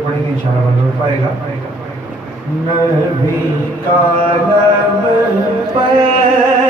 ਬਣੀ ਇਨਸ਼ਾਅੱਲਾ ਬੰਦ ਪਾਏਗਾ। ਨਬੀ ਕਾਲਬ ਪਰ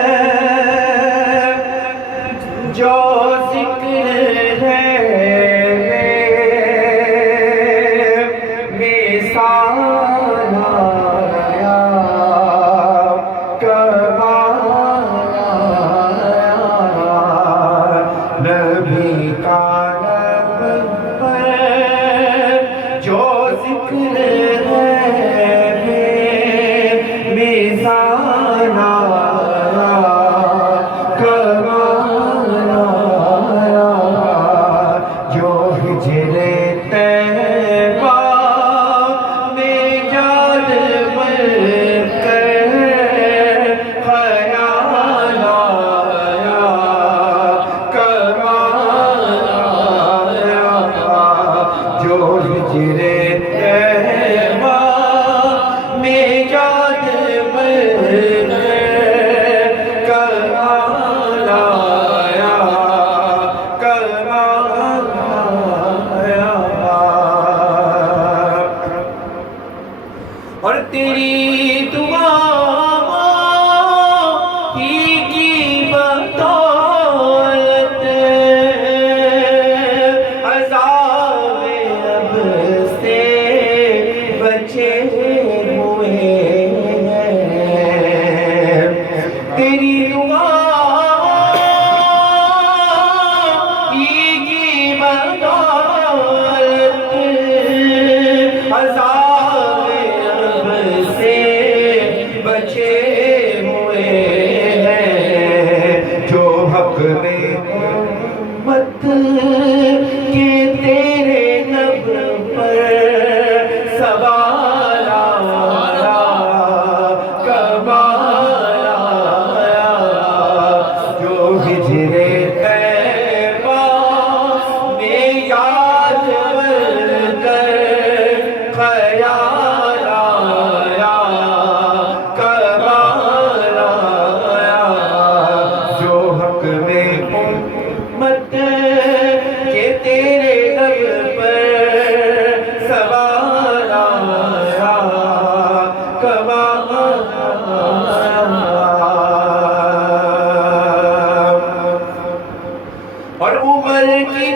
عمر کی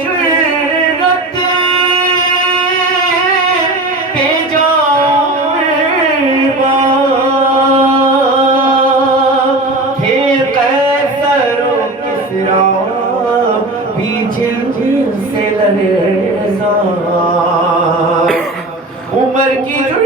پہ جا پھر کیسر کسرا بھی جھل سے عمر کی جرت